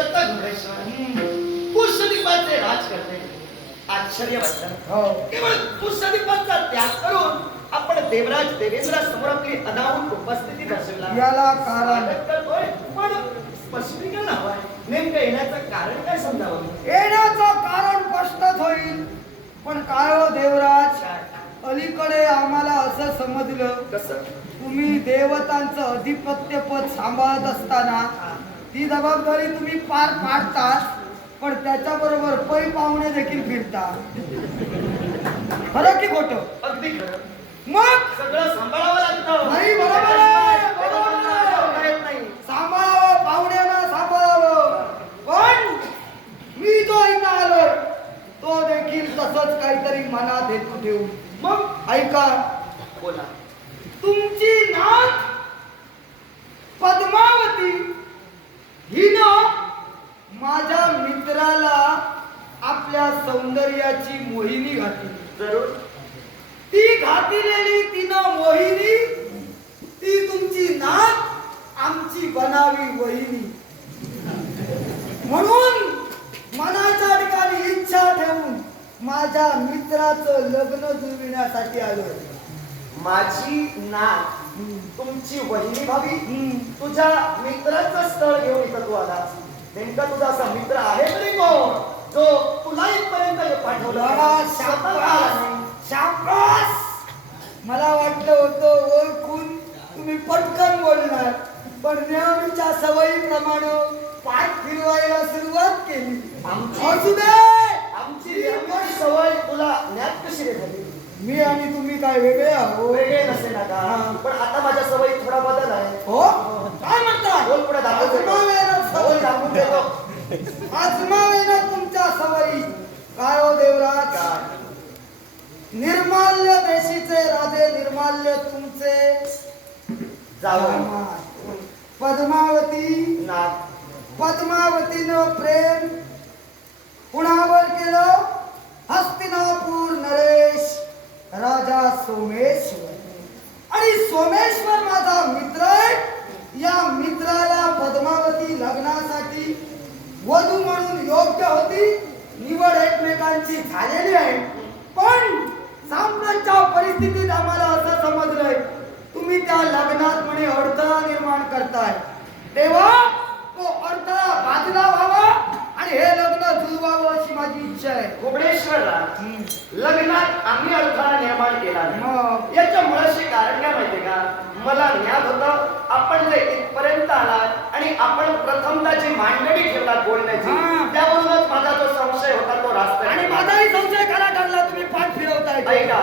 शतघोडेश्वर पुष्यदीपाचे राज करते. आश्चर्य वाटतं हो. केवळ पुष्यदीपाचा त्याग करून आपण देवराज देवेंद्रासमोर आपली अनाहूत उपस्थिती दर्शवला. याला कारण पण स्पष्टीकरण हवंय. नेमकं येण्याचं कारण काय समजावं? येण्याचं कारण स्पष्टच होईल. पण काय हो देवराज? अलीकडे आम्हाला असं समजलं. कसं? तुम्ही देवतांचं अधिपत्य पद सांभाळत असताना ती जबाबदारी तुम्ही पार पाडतात पण त्याच्याबरोबर पै पाहुणे देखील फिरता खरं की खोट? अगदी खरं. मग? सगळं सांभाळावं लागतं. नाही, बरोबर आहे, बरोबर आहे. सांभाळता येत नाही. सांभाळावं पाहुण्यांना सांभाळावं. पण मी जो इथं आलोय तो देखील तसंच काहीतरी मनात हेतू ठेवून. मग ऐका. बोला. तुमची नात पद्मावती हिनं माझ्या मित्राला आपल्या सौंदर्याची मोहिनी घातली. जरूर. ती घातलेली तिनं मोहिनी ती तुमची नात आमची बनावी वहिनी. म्हणून मनाच्या ठिकाणी इच्छा ठेवून माझ्या मित्राचं लग्न जुळविण्यासाठी आलोय माझी नात तुमची वहिनी भावी. तुझ्या मित्राचं स्थळ घेऊन इथं तू आलास. नेमका तुझा असा मित्र आहे तरी कोण? जो तुला इथपर्यंत पाठवला. आला शाबास. मला वाटलं होतं ओळखून तुम्ही पटकन बोलणार पण नेहमीच्या सवयीप्रमाणे पाठ फिरवायला सुरुवात केली. आमची- सवय तुला ज्ञात कशी रे झाली? मी आणि तुम्ही काय वेगळे आहो वेगळे नसे ना का हा. पण आता माझ्या सवयीत थोडा बदल आहे. हो? काय म्हणता? बोल पुढे दाखवून देतो. सवयी. देतो. आजमावेना तुमच्या सवयी. काय हो देवराज? निर्माल्य देशीचे राजे निर्माल्य तुमचे. जावं. पद्मावती. नाथ पद्मावतीनं प्रेम. कुणावर केलं? हस्तिनापूर नरेश. राजा सोमेश्वर. आणि सोमेश्वर माझा मित्र आहे. या मित्राला पद्मावती लग्नासाठी वधू म्हणून योग्य होती. निवड एकमेकांची झालेली आहे. पण सामनाच्या परिस्थितीत आम्हाला असं समजलंय तुम्ही त्या लग्नात म्हणे अडथळा निर्माण करताय. तेव्हा तो अडथळा बाजूला व्हावा आणि हे लग्न जुळवावं भुवनेश्वरला लग्नात आम्ही अडथळा निर्माण केला नाही. याच्या मुळाशी कारण काय माहितीये का? मला ज्ञात होतं आपण जे इथपर्यंत आलात आणि आपण प्रथमता जी मांडणी ठेवलात बोलण्याची. त्यावरूनच माझा जो संशय होता तो रास्त आणि माझाही संशय खरा ठरला तुम्ही पाठ फिरवताय. ऐका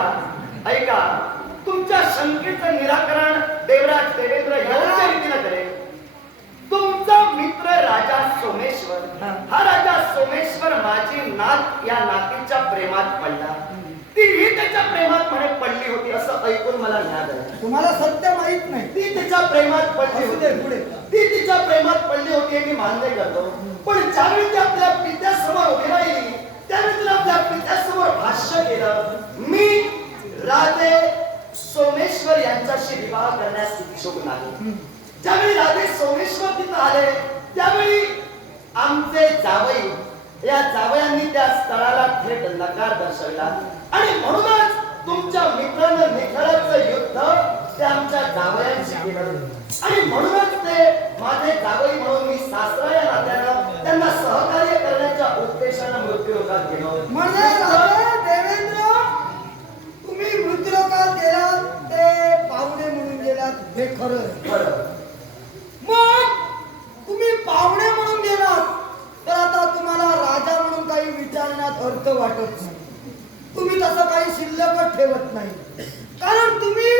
ऐका. तुमच्या शंकेचं निराकरण देवराज देवेंद्र योग्य रीतीनं करेल तुमचा मित्र राजा सोमेश्वर हा. हा राजा सोमेश्वर माझी नात या नातीच्या प्रेमात पडला. तीही त्याच्या प्रेमात म्हणे पडली होती असं ऐकून मला ज्ञात आहे. तुम्हाला सत्य माहीत नाही. ती तिच्या प्रेमात पडली होती. पुढे. ती तिच्या प्रेमात पडली होती हे मी मान्य करतो. पण ज्यावेळी ती आपल्या पित्यासमोर उभी राहिली त्यावेळी तिला आपल्या पित्यासमोर भाष्य केलं मी राजे सोमेश्वर यांच्याशी विवाह करण्यास इच्छुक नाही. ज्यावेळी राजे सोमेश्वर तिथं आले त्यावेळी या जावयांनी त्या स्थळाला थेट नकार दर्शवला. आणि म्हणूनच तुमच्या मित्रानं निखळाचं युद्ध ते आमच्या जावयांशी केलं आणि म्हणूनच ते माझे जावई म्हणून मी सासरा या नात्यानं त्यांना सहकार्य करण्याच्या उद्देशानं मृत्यूलोकात गेलो. म्हणजे देवेंद्र तुम्ही मृत्यूलोकात गेलात ते पाहुणे म्हणून गेलात हे खरं. मग तुम्ही पाहुणे म्हणून गेलात तर आता तुम्हाला राजा म्हणून काही विचारण्यात अर्थ वाटत नाही. तुम्ही तसं काही शिल्लकच ठेवत नाही. कारण तुम्ही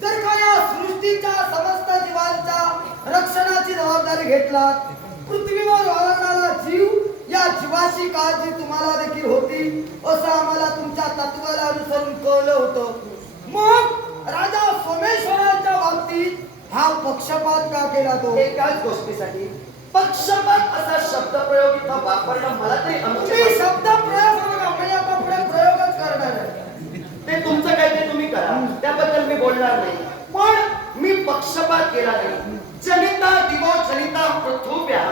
जर का या सृष्टीच्या समस्त जीवांच्या रक्षणाची जबाबदारी घेतलात पृथ्वीवर वावरणारा जीव या जीवाची काळजी तुम्हाला देखील होती असं आम्हाला तुमच्या तत्वाला अनुसरून कळलं होतं. मग राजा सोमेश्वरांच्या बाबतीत हा पक्षपात का केला तो? एकाच गोष्टीसाठी. पक्षपात असा शब्द प्रयोग इथं वापरणं मला तरी अनुभव शब्द प्रयोग आपल्याला आपण पुढे प्रयोगच करणार आहे. ते तुमचं काय ते तुम्ही करा. त्याबद्दल मी बोलणार नाही. पण मी पक्षपात केला नाही. जनिता दिवो जनिता पृथ्व्या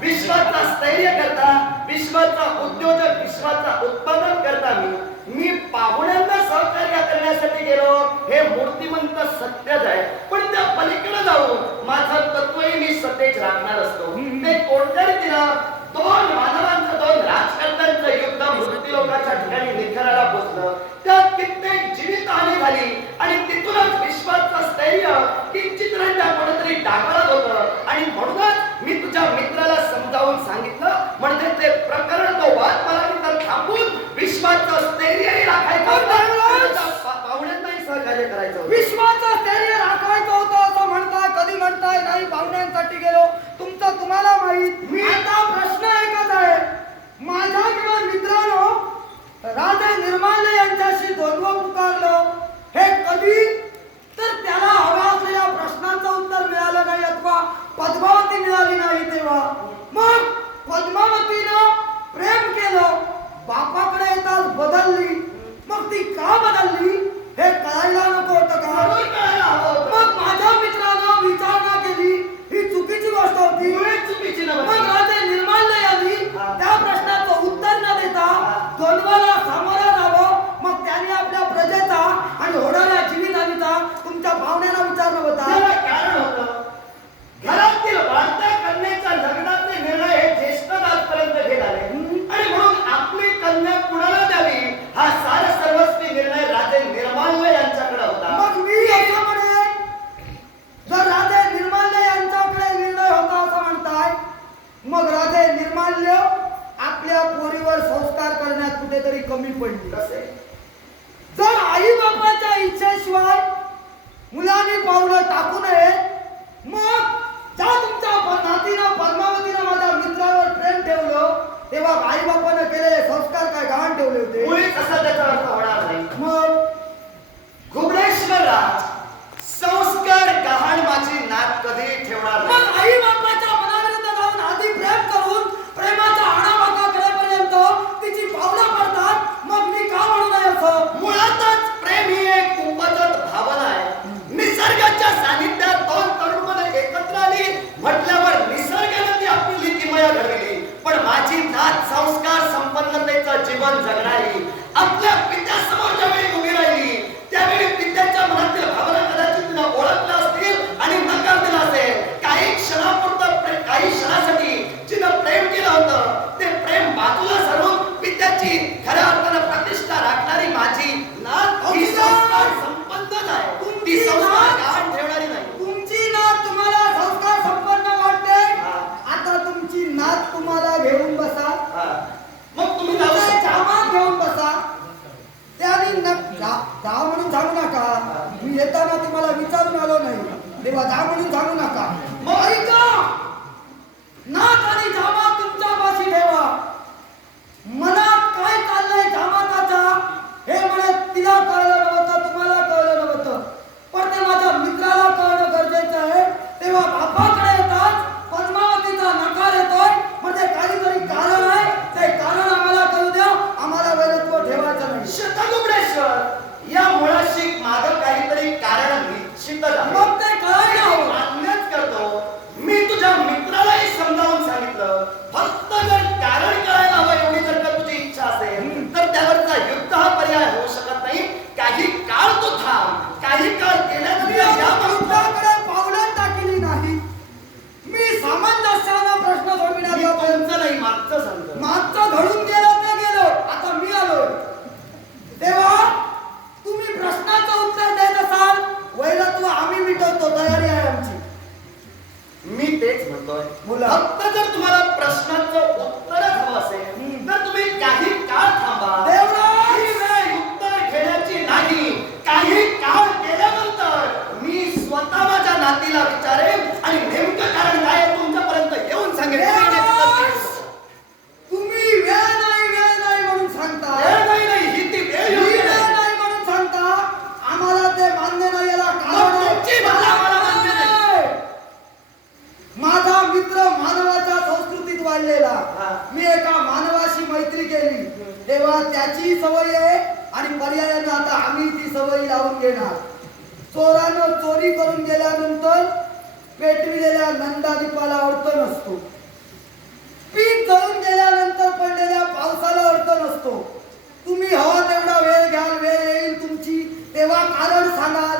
विश्वाचा स्थैर्य करता विश्वाचा उद्योजक विश्वाचा उत्पादन करता मी. मी पाहुण्यांना सहकार्य करण्यासाठी गेलो. हे मूर्तिमंत सत्यच आहे. पण त्या पलीकडे जाऊन माझं तत्वही मी सतेज राखणार असतो. ते कोणत्या रीतीनं दोन मानवांचं दोन राजकारणांचं युद्ध मृत्यू लोकांच्या ठिकाणी निखराला पोचलं. त्यात कित्येक जीवितहानी झाली. आणि तिथूनच विश्वाचं स्थैर्य किंचितरंजा कोणतरी डाकळत होतं. आणि म्हणूनच मी तुझ्या मित्राला समजावून सांगितलं. म्हणजे ते प्रकार विश्वास स्थैर्य करायचं विश्वास स्थैर्य राखायचं होतं असं म्हणताय कधी म्हणताय नाही पाहुण्यांसाठी गेलो. तुमचं तुम्हाला माहीत. मी आता प्रश्न ऐकत आहे. माझ्या किंवा मित्रांनो राजा निर्माल्य यांच्याशी द्वंद्व पुकारलं. हे कधी? तर त्याला हवा असलेल्या प्रश्नाचं उत्तर मिळालं नाही अथवा पद्मावती मिळाली नाही तेव्हा. मग पद्मावतीनं प्रेम केलं. बापा 咱们咱们 कारण सांगा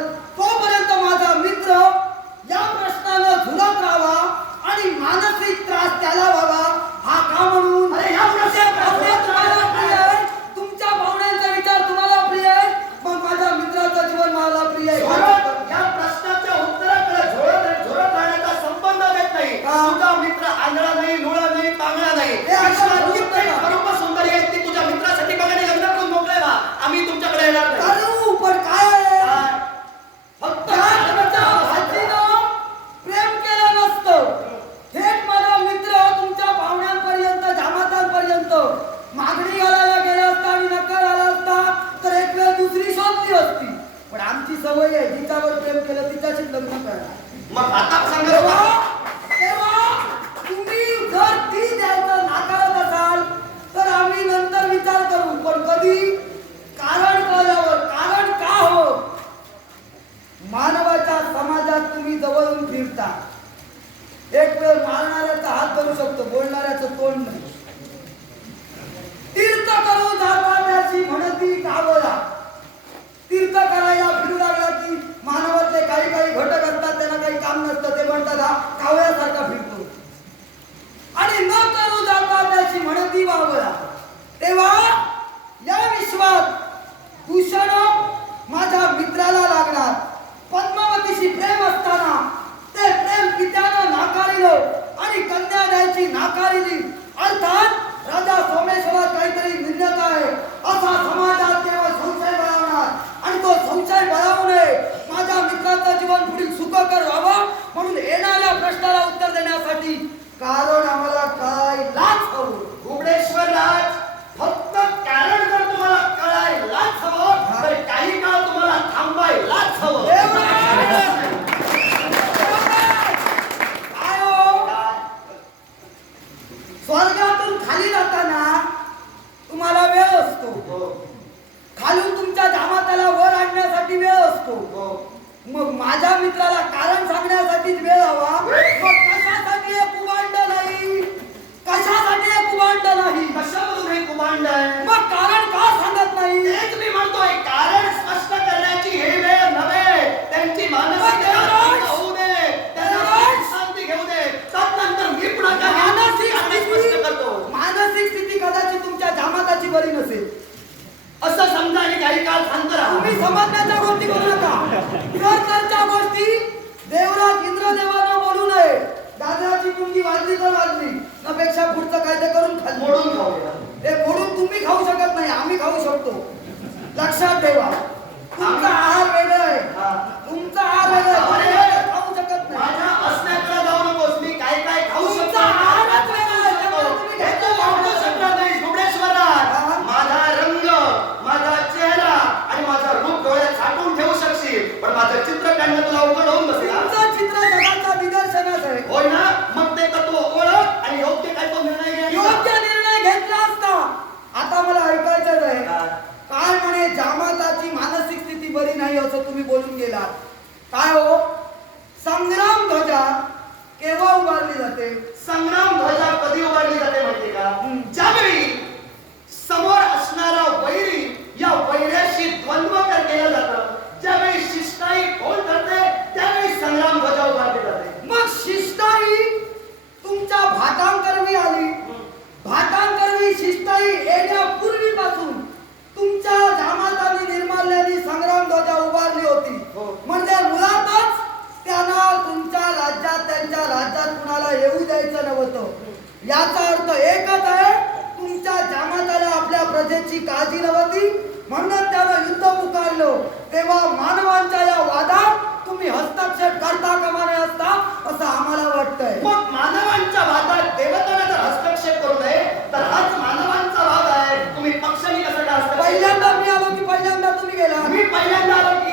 पुढचा कायदा करून मोडून खाऊ ते मोडून तुम्ही खाऊ शकत नाही आम्ही खाऊ शकतो. लक्षात ठेवा. तुमचा आहार वेगळा आहे. तुमचा आहार वेगळा आहे. खाऊ शकत नाही. माझ्या जाऊ नकोस. मी काय काय खाऊ शकतो? हो. नाही. माझा रंग माझा चेहरा आणि माझा डोळ्यात साठवून शकशील. पण चित्र काढणं तुला अवघड होऊन बसेल चित्र जगाचा निदर्शनच आहे. होय ना? मला ऐकायचंच आहे. काय म्हणे जामाताची मानसिक स्थिती बरी नाही असं तुम्ही बोलून गेला काय हो? संग्राम ध्वजा केव्हा उभारली जाते? संग्राम ध्वजा कधी उभारली जाते माहिती का? ज्यावेळी समोर असणारा वैरी या वैऱ्याशी द्वंद्व तर केलं जात ज्यावेळी शिष्टाई कोण करते त्यावेळी संग्राम ध्वजा उभारली जाते. मग शिष्टाई तुमच्या भातांकरणी आली. भातांकर ही शिष्टाई येण्यापूर्वीपासून तुमच्या धामात निर्माल्याने संग्राम ध्वजा उभारली होती. हो. म्हणजे मुळातच त्यांना तुमच्या राज्यात त्यांच्या राज्यात कुणाला येऊ द्यायचं नव्हतं. याचा अर्थ एकच आहे तुमच्या जामाताला आपल्या प्रजेची काळजी नव्हती. म्हणून त्यानं युद्ध पुकारलं. तेव्हा मानवांच्या या वादात तुम्ही हस्तक्षेप करता कमा नये असता असं आम्हाला वाटतंय. मग मानवांच्या वादात देवतांना हस्तक्षेप करू नये? मानवांचा तुम्ही पहिल्यांदा मी आलो की पहिल्यांदा तुम्ही गेला. मी पहिल्यांदा आलो की